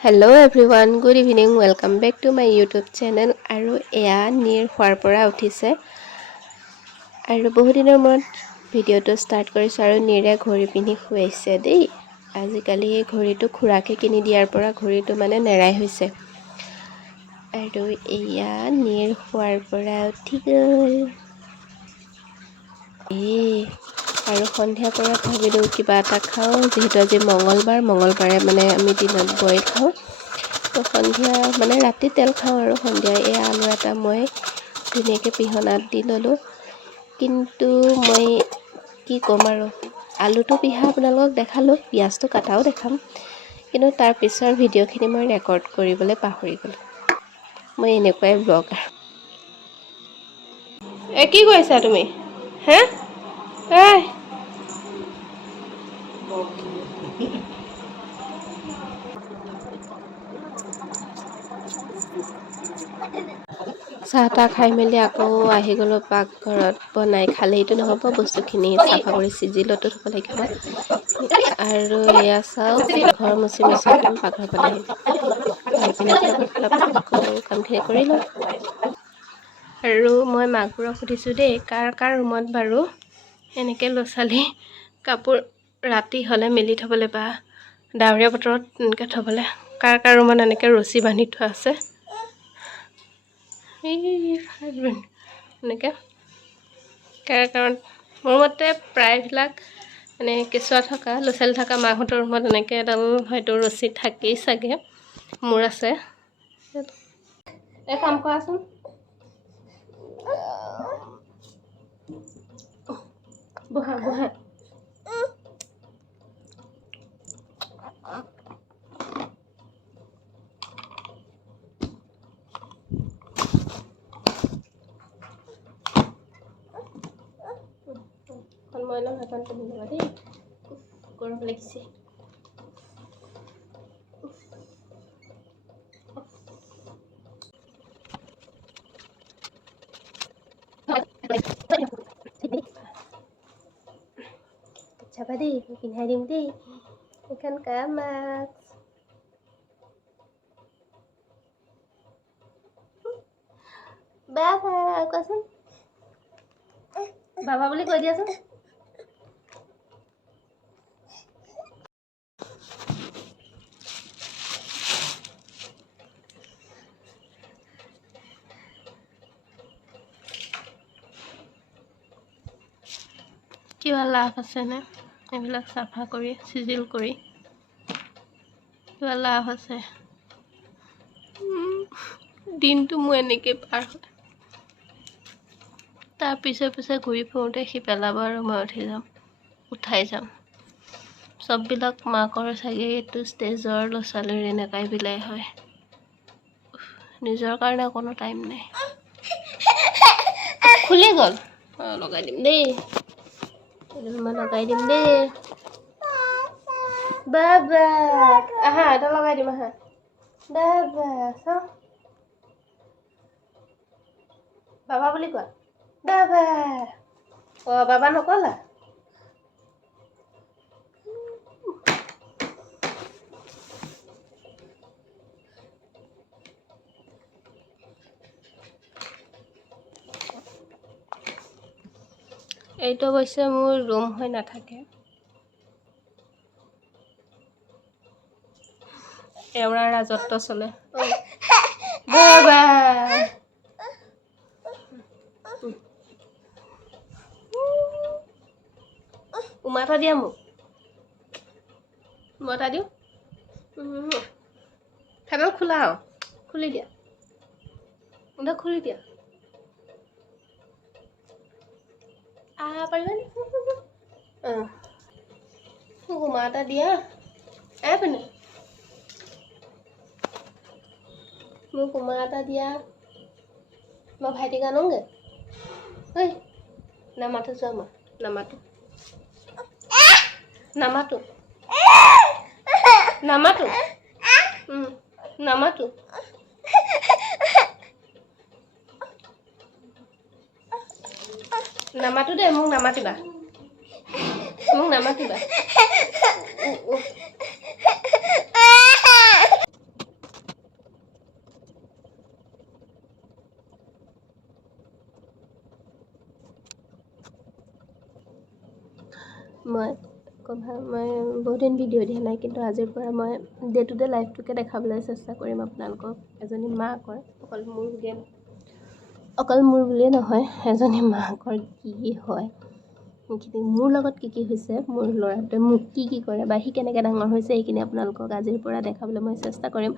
Hello everyone, good evening. Welcome back to my YouTube channel. আৰু এয়া নিৰ হোৱাৰ পৰা উঠিছে আৰু বহু দিনৰ মূৰত ভিডিঅ'টো ষ্টাৰ্ট কৰিছোঁ আৰু নিৰে ঘড়ী পিন্ধি শুৱাইছে দেই। আজিকালি এই ঘড়ীটো খুৰাকে কিনি দিয়াৰ পৰা ঘড়ীটো মানে নেৰাই হৈছে আৰু এয়া নিৰ হোৱাৰ পৰা উঠি গ'ল। আৰু সন্ধিয়া পৰা ভাবিলোঁ কিবা এটা খাওঁ, যিহেতু আজি মঙলবাৰে মানে আমি দিনত বইল খাওঁ। তো সন্ধিয়া মানে ৰাতি তেল খাওঁ আৰু সন্ধিয়া এই আলু এটা মই ধুনীয়াকৈ পিহনাত দি ল'লোঁ। কিন্তু মই কি ক'ম আৰু, আলুটো পিহা আপোনালোকক দেখালোঁ, পিঁয়াজটো কাটাও দেখাম, কিন্তু তাৰ পিছৰ ভিডিঅ'খিনি মই ৰেকৰ্ড কৰিবলৈ পাহৰি গ'লোঁ। মই এনেকুৱাই ব্লগাৰ। কি কৰিছা তুমি? হে চাহ তাহ খাই মেলি আকৌ আহি গ'লোঁ পাকঘৰত। বনাই খালেইটো নহ'ব, বস্তুখিনি চাফা কৰি চিজিলতো থ'ব লাগিব। আৰু এয়া চাওক, ঘৰ মুচি একদম পাকঘৰ পালেহি। আহি পিনে অলপ কামখিনি কৰি লওঁ। আৰু মই মাকবোৰক সুধিছোঁ দেই, কাৰ ৰুমত বাৰু এনেকৈ ল'ৰা ছোৱালী কাপোৰ ৰাতি হ'লে মেলি থ'বলৈ বা ডাৱৰীয়া বতৰত এনেকৈ থ'বলৈ কাৰ ৰুমত এনেকৈ ৰছী বান্ধি থোৱা আছে। এনেকৈ কাৰণ মোৰ মতে প্ৰায়বিলাক মানে কেঁচুৱা থকা ল'ৰা ছোৱালী থকা মাকহঁতৰ ৰুমত এনেকৈ এডাল হয়তো ৰছী থাকেই চাগে। মোৰ আছে। কাম কৰাচোন। বহা মই লওঁ এখন তুমি ল'বা দেই, গৰম লাগিছে। চাবা দেই, মই পিন্ধাই দিম দেই এখন কামাক। বাবা কোৱাচোন, বাবা বুলি কৈ দিয়াচোন। কিবা লাভ আছেনে এইবিলাক চাফা কৰি চিজিল কৰি? কিবা লাভ আছে? দিনটো মোৰ এনেকৈ পাৰ হয়। তাৰ পিছে ঘূৰি ফুৰোঁতে সি পেলাব আৰু মই উঠাই যাম। চববিলাক মাকৰ চাগে এইটো ষ্টেজৰ ল'ৰা ছোৱালীৰ এনেকুৱাই বিলাই হয়। নিজৰ কাৰণে কোনো টাইম নাই। খুলি গ'ল, লগাই দিম দেই, মই লগাই দিম দেই। বাবা আহা, এটা লগাই দিম আহা। বাবা চাওঁ, বাবা বুলি কোৱা। বাবা বাবা নকলা? এইটো অৱশ্যে মোৰ ৰুম হৈ নাথাকে, এওৰাৰ ৰাজত্ব চলে। বাবা উমা এটা দিয়া মোক, মই এটা দিওঁ। সেইডাল খোলা আৰু খুলি দিয়া, খুলি দিয়া। পাৰিবানে? মোক উমা এটা দিয়া। পিনে মোক উমা এটা দিয়া, মই ভাইটিক আনোগৈ। নামাতো যোৱা, মই নামাতো নামাতো নামাতো নামাতো। নামাতো দেই, মোক নামাতিবা, মোক নামাতিবা। মই বহুত দিন ভিডিঅ' দিয়া নাই, কিন্তু আজিৰ পৰা মই ডে টু ডে লাইফটোকে দেখাবলৈ চেষ্টা কৰিম আপোনালোকক। এজনী মাকৰ অকল মোৰ বুলিয়ে নহয়, এজনী মাকৰ কি হয়, মোৰ লগত কি হৈছে, মোৰ ল'ৰাটোৱে মোক কি কৰে বা সি কেনেকৈ ডাঙৰ হৈছে, সেইখিনি আপোনালোকক আজিৰ পৰা দেখাবলৈ মই চেষ্টা কৰিম।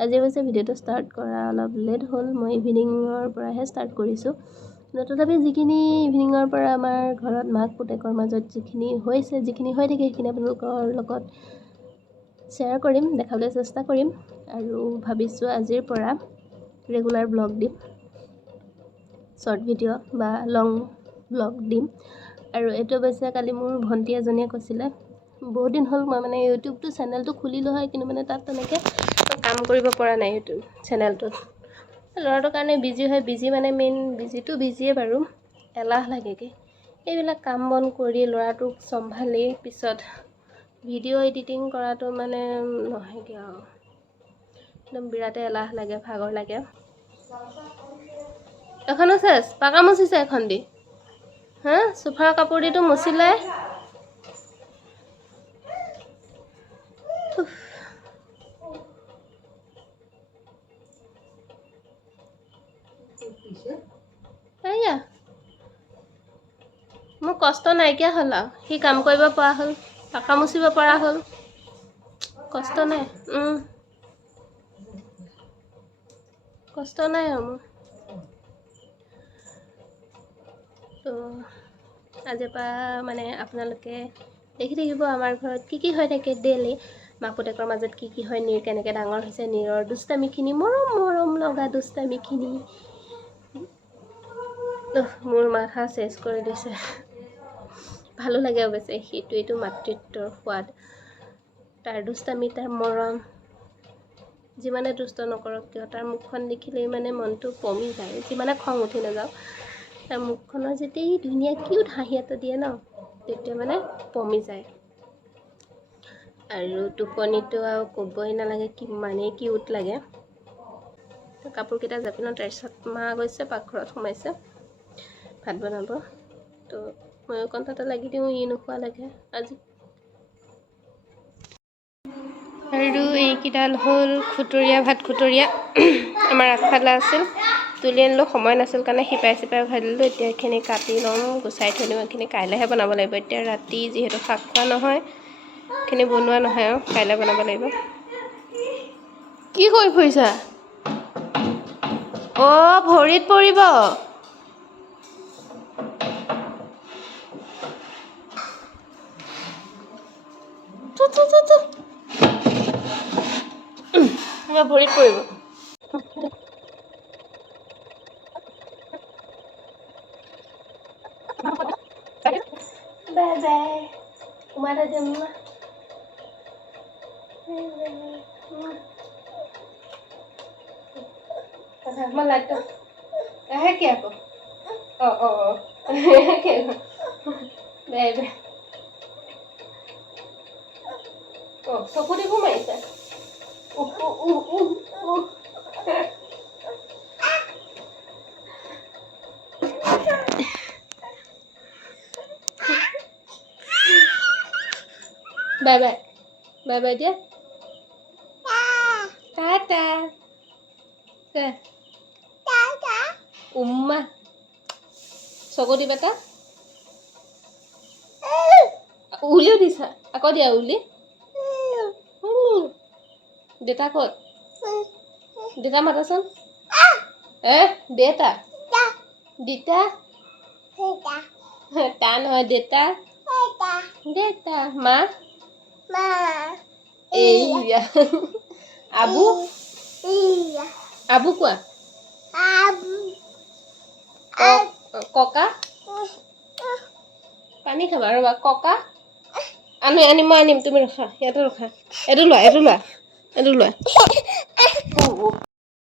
আজি অৱশ্যে ভিডিঅ'টো ষ্টাৰ্ট কৰা অলপ লেট হ'ল, মই ইভিনিঙৰ পৰাহে ষ্টাৰ্ট কৰিছোঁ। তথাপি যিখিনি ইভিনিঙৰ পৰা আমাৰ ঘৰত মাক পুতেকৰ মাজত যিখিনি হৈছে, যিখিনি হৈ থাকে, সেইখিনি আপোনালোকৰ লগত শ্বেয়াৰ কৰিম, দেখাবলৈ চেষ্টা কৰিম। আৰু ভাবিছোঁ আজিৰ পৰা ৰেগুলাৰ ব্লগ দিম, শ্বৰ্ট ভিডিঅ' বা লং ব্লগ দিম। আৰু এইটো অৱশ্যে কালি মোৰ ভণ্টি এজনীয়ে কৈছিলে, বহুত দিন হ'ল মই মানে ইউটিউবটো চেনেলটো খুলিলোঁ হয়, কিন্তু মানে তাত তেনেকৈ কাম কৰিব পৰা নাই ইউটিউব চেনেলটোত। ল'ৰাটোৰ কাৰণে বিজি হয়, বিজি মানে মেইন বিজিয়ে বাৰু, এলাহ লাগেগৈ এইবিলাক কাম বন কৰি ল'ৰাটোক চম্ভালি পিছত ভিডিঅ' এডিটিং কৰাটো মানে নহয়গৈ আৰু, একদম বিৰাটে এলাহ লাগে, ভাগৰ লাগে। এখনো চেচ পাকা মুচিছে এখন দি, হা চোফাৰ কাপোৰ দিটো মুচিলে। এয়া মোৰ কষ্ট নাইকিয়া হ'ল আৰু, সি কাম কৰিব পৰা হ'ল, পাকা মুচিব পৰা হ'ল, কষ্ট নাই। কষ্ট নাই আৰু মোৰ। তো আজিৰ পৰা মানে আপোনালোকে দেখি থাকিব আমাৰ ঘৰত কি হৈ থাকে ডেইলি, মাক পুতেকৰ মাজত কি হয়, নীৰ কেনেকৈ ডাঙৰ হৈছে, নীৰৰ দুষ্টামিখিনি, মৰম লগা দুষ্টামিখিনি মোৰ মাথা চেচ কৰি দিছে। ভালো লাগে অৱশ্যে, সেইটোৱেইটো মাতৃত্বৰ সোৱাদ, তাৰ দুষ্টামি, তাৰ মৰম। যিমানে দুষ্ট নকৰক কিয়, তাৰ মুখখন দেখিলেই মানে মনটো পমি যায়, যিমানে খং উঠি নাযাওক, তাৰ মুখখনৰ যেতিয়া ধুনীয়া কিউট হাঁহি এটা দিয়ে ন, তেতিয়া মানে পমি যায়। আৰু টোপনিটো আৰু ক'বই নালাগে, কিমানেই কিউট লাগে। কাপোৰকেইটা জাপিলোঁ, তাৰপিছত মা গৈছে পাকঘৰত সোমাইছে ভাত বনাব। তো ময়ো কণ্ঠতে লাগি দিওঁ, ই নোখোৱালৈকে আজি। আৰু এইকেইডাল হ'ল খুতৰীয়া, ভাত খুতৰীয়া আমাৰ আগফালে আছিল, তুলি আনিলোঁ, সময় নাছিল কাৰণে শিপাই উঘাই দিলোঁ। এতিয়া এইখিনি কাটি ল'ম, গুচাই থৈ দিওঁ, এইখিনি কাইলৈহে বনাব লাগিব। এতিয়া ৰাতি যিহেতু শাক খোৱা নহয়, এইখিনি বনোৱা নহয় আৰু কাইলৈ বনাব লাগিব। কি কৰি ফুৰিছা? অ' ভৰিত পৰিব। ভৰিত পৰিব। বাই বাই, তোমাদের জন্য আমার লাইটটা হ্যাঁ কি আপো ও বাই বাই। ও চকু দি ঘুমাইছে। বাই বাই, বাই বাই দিয়া। টাটা। উম্মা চকু দি বেটা। উলিও দিছা, আকৌ দিয়া উলি। দেতা ক'ত? দেতা মাতাচোন। দেতা দেতা তা নহয়, দেতা দেতা মা এইয়া আবু আবু কোৱা, ককা পানী খাবা ৰ'বা, ককা আনিম মই আনিম, তুমি ৰখা, ইয়াতে ৰখা, এইটো লোৱা